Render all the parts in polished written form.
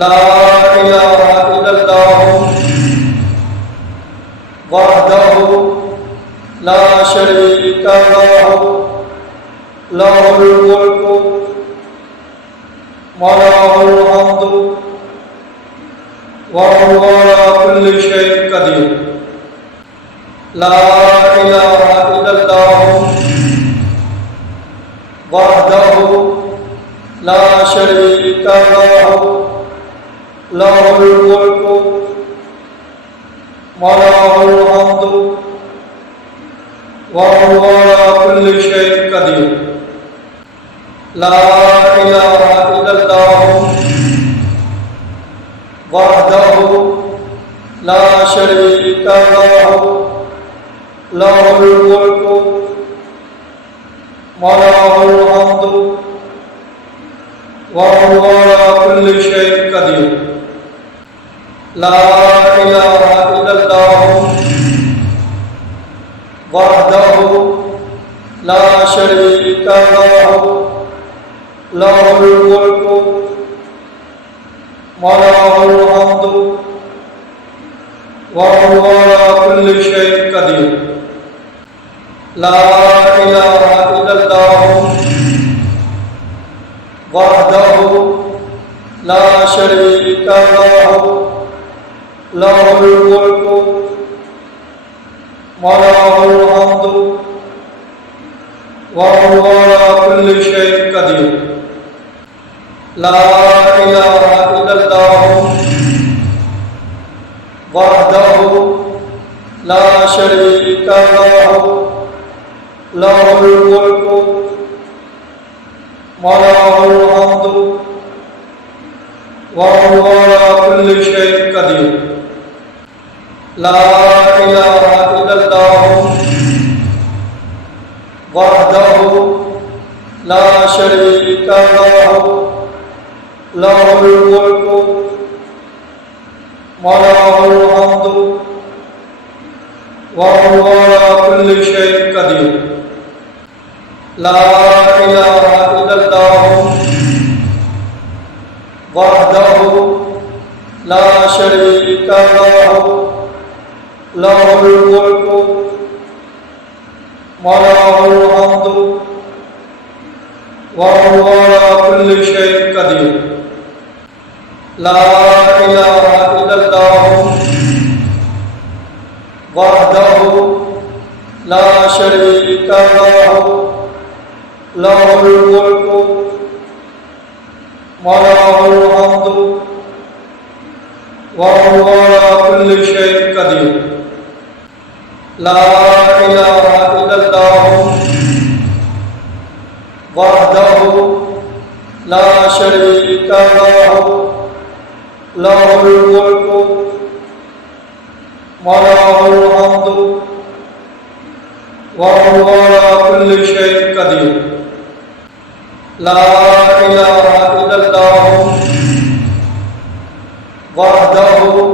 ला इलाहा इल्लल्लाह वहदहु ला शरीका लहु लहुल मुल्कु व लहुल हम्दु व हुवा अला कुल्लि शैइन क़दीर। ला इलाहा इल्लल्लाह वहदहु ला शरीका लहु लहुल मुल्कु व लहुल हम्दु व हुवा अला कुल्लि शैइन क़दीर। ला इलाहा इल्लल्लाह वहदहु ला शरीका लहु लहुल मुल्कु व लहुल हम्दु व हुवा अला कुल्लि शैइन क़दीर। ला इलाहा इल्लल्लाह वहदहु ला शरीका लहु लहुल मुल्कु व लहुल हम्दु व हुवा अला कुल्लि शैइन क़दीर। ला इलाहा इल्लल्लाह वहदहु ला शरीका लहु लहुल मुल्कु व लहुल हम्दु व हुवा अला कुल्लि शैइन क़दीर। ला इलाहा इल्लल्लाह वहदहु ला शरीका लहु लहुल मुल्कु व लहुल हम्दु व हुवा अला कुल्लि शैइन क़दीर। ला इलाहा इल्लल्लाह वहदहु ला शरीका लहु लहुल मुल्कु व लहुल हम्दु व हुवा अला कुल्लि शैइन क़दीर। ला इलाहा इल्लल्लाह वहदहु ला शरीका लहु लहुल मुल्कु व लहुल हम्दु व हुवा अला कुल्लि शैइन क़दीर। ला इलाहा इल्लल्लाह वहदहु ला शरीका लहु लहुल मुल्कु व लहुल हम्दु व हुवा अला कुल्लि शैइन क़दीर। ला इलाहा इल्लल्लाह वहदहु ला शरीका लहु लहुल मुल्कु व लहुल हम्दु व हुवा अला कुल्लि शैइन क़दीर। ला इलाहा इल्लल्लाह वहदहु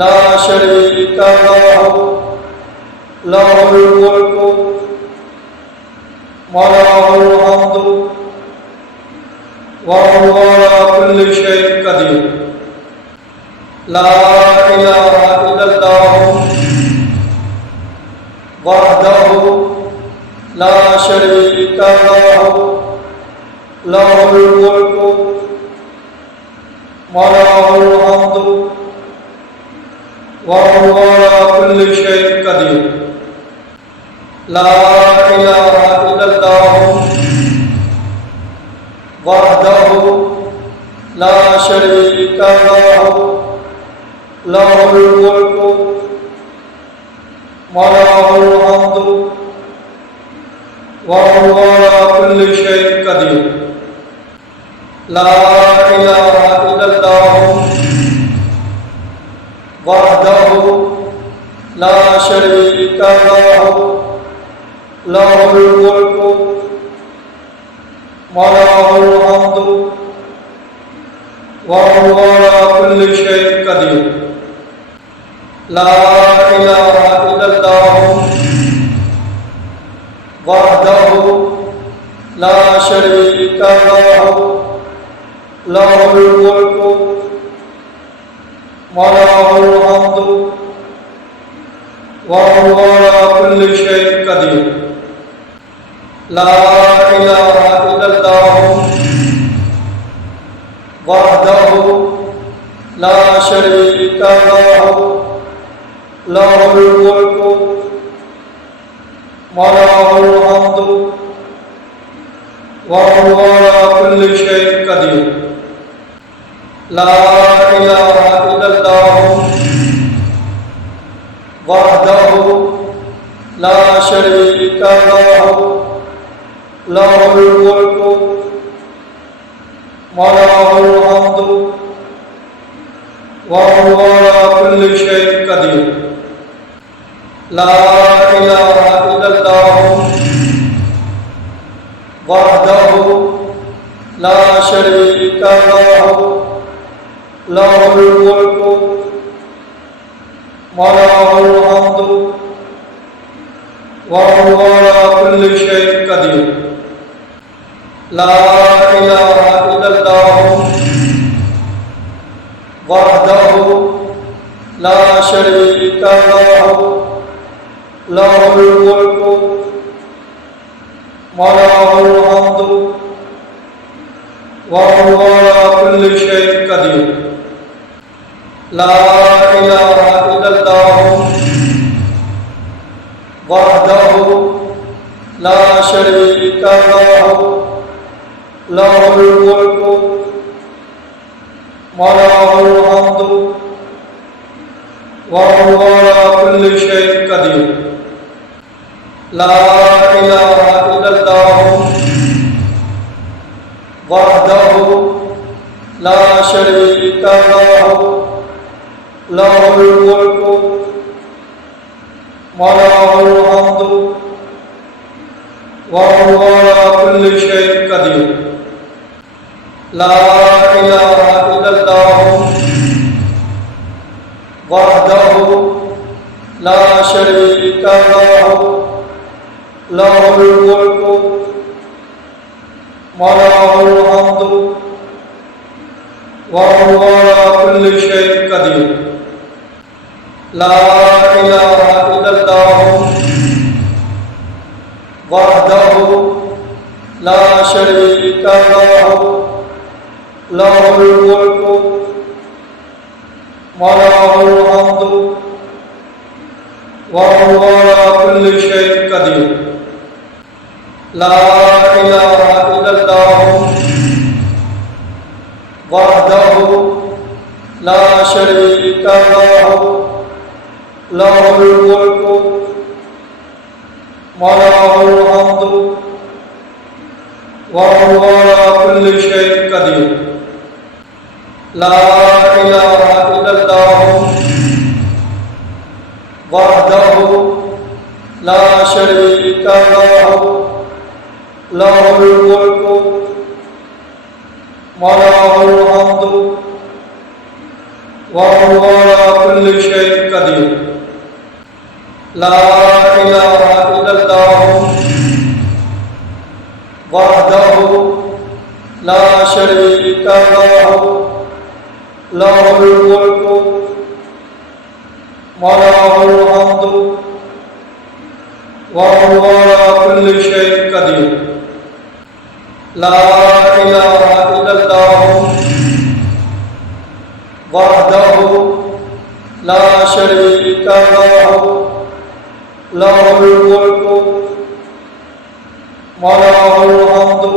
ला शरीका लहु लहुल मुल्कु व लहुल हम्दु व हुवा अला कुल्लि शैइन क़दीर। ला इलाहा इल्लल्लाह वहदहु ला शरीका लहु लहुल मुल्कु व लहुल हम्दु व हुवा अला कुल्लि शैइन क़दीर। ला इलाहा इल्लल्लाह वहदहु ला शरीका लहु लहुल मुल्कु व लहुल हम्दु व हुवा अला कुल्लि शैइन क़दीर। ला इलाहा इल्लल्लाह वहदहु ला शरीका लहु लहुल मुल्कु व लहुल हम्दु व हुवा अला कुल्लि शैइन क़दीर। ला इलाहा इल्लल्लाह वहदहु ला शरीका लहु लहुल मुल्क वलहुल हम्दु वहुवा अला कुल्लि शैइन क़दीर। ला इलाहा इल्लल्लाह वहदहु ला शरीका लहु लहुल मुल्क वलहुल हम्दु वहुवा अला कुल्लि शैइन क़दीर। ला इलाहा इल्लल्लाह वहदहु ला शरीका लहु लहुल मुल्क वलहुल हम्दु वहुवा अला कुल्लि शैइन क़दीर। ला इलाहा इल्लल्लाह वहदहु ला शरीका लहु लहुल मुल्क वलहुल हम्दु वहुवा अला कुल्लि शैइन क़दीर। ला इलाहा इल्लल्लाह वहदहु ला शरीका लहु लहुल मुल्क वलहुल हम्दु वहुवा अला कुल्लि शैइन क़दीर। ला इलाहा इल्लल्लाह वहदहु ला शरीका लहु लहुल मुल्क वलहुल हम्दु वहुवा अला कुल्लि शैइन क़दीर। ला इलाहा इल्लल्लाह वहदहु ला शरीका लहु लहुल मुल्क वलहुल हम्दु वहुवा अला कुल्लि शैइन क़दीर। ला इलाहा इल्लल्लाह वहदहु ला शरीका लहु लहुल मुल्क वलहुल हम्दु वहुवा अला कुल्लि शैइन क़दीर। ला इलाहा इल्लल्लाह वहदहु ला शरीका लहु लहुल मुल्क वलहुल हम्दु वहुवा अला कुल्लि शैइन क़दीर। ला इलाहा इल्लल्लाह वहदहु ला शरीका लहु लहुल मुल्क वलहुल हम्दु वहुवा अला कुल्लि शैइन क़दीर। ला इलाहा इल्लल्लाह वहदहु ला शरीका लहु लहुल मुल्क वलहुल हम्दु वहुवा अला कुल्लि शैइन क़दीर। ला इलाहा इल्लल्लाह वहदहु ला शरीका लहु लहुल मुल्क वलहुल हम्दु वहुवा अला कुल्लि शैइन क़दीर। ला इलाहा इल्लल्लाह वहदहु ला शरीका लहु लहुल मुल्क वलहुल हम्दु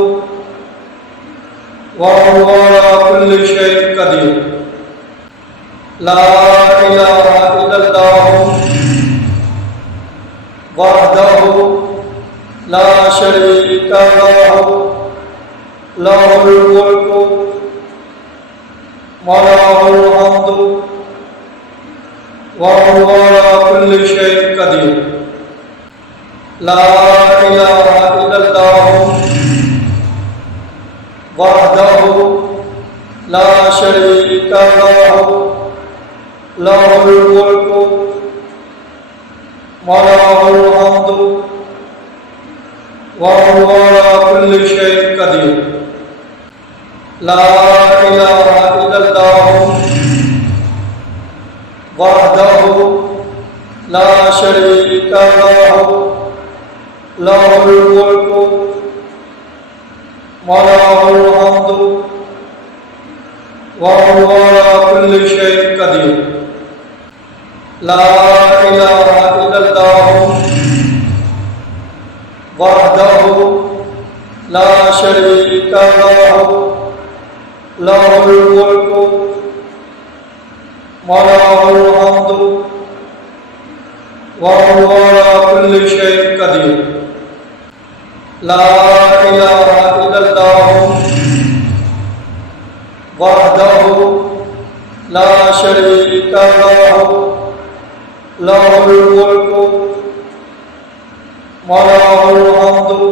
वहुवा अला कुल्लि शैइन क़दीर। ला इलाहा इल्लल्लाह वहदहु ला शरीका लहु लहुल मुल्क वलहुल हम्दु वहुवा अला कुल्लि शैइन क़दीर। ला इलाहा इल्लल्लाह वहदहु ला शरीका लहु लहुल मुल्क वलहुल हम्दु वहुवा अला कुल्लि शैइन क़दीर। ला इलाहा लहुल मुल्कु व लहुल हम्दु व हुवा अला कुल्लि शैइन क़दीर। ला इलाहा इल्लल्लाहु वहदहु ला शरीका लहु लहुल मुल्कु व लहुल हम्दु व हुवा अला कुल्लि शैइन क़दीर। ला इलाहा इल्लल्लाहु वहदहु ला शरीका लहु लहुल मुल्कु व लहुल हम्दु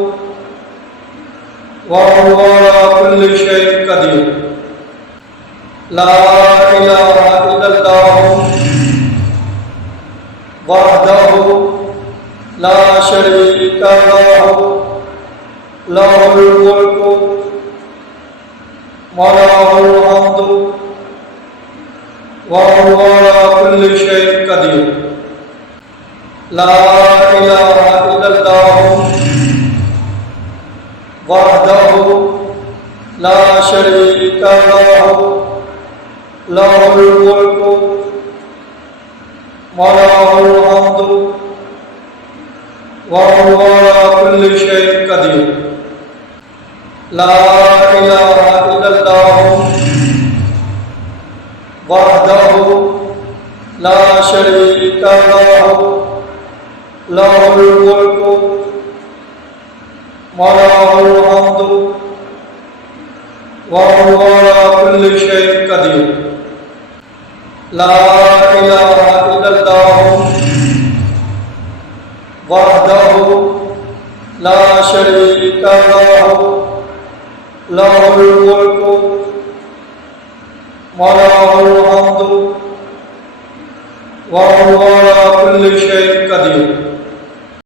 व हुवा अला कुल्लि शैइन क़दीर। ला इलाहा इल्लल्लाहु वहदहु ला शरीका लहु लहुल मुल्कु व लहुल हम्दु व हुवा अला कुल्लि शैइन क़दीर। ला इलाहा इल्लल्लाहु वहदहु ला शरीका लहु लहुल मुल्कु व लहुल हम्दु व हुवा अला कुल्लि शैइन क़दीर। ला इलाहा इल्लल्लाहु वहदहु ला शरीका लहु लहुल मुल्कु व लहुल हम्दु व हुवा अला कुल्लि शैइन क़दीर। ला इलाहा इल्लल्लाहु वहदहु ला शरीका लहु लहुल मुल्कु व लहुल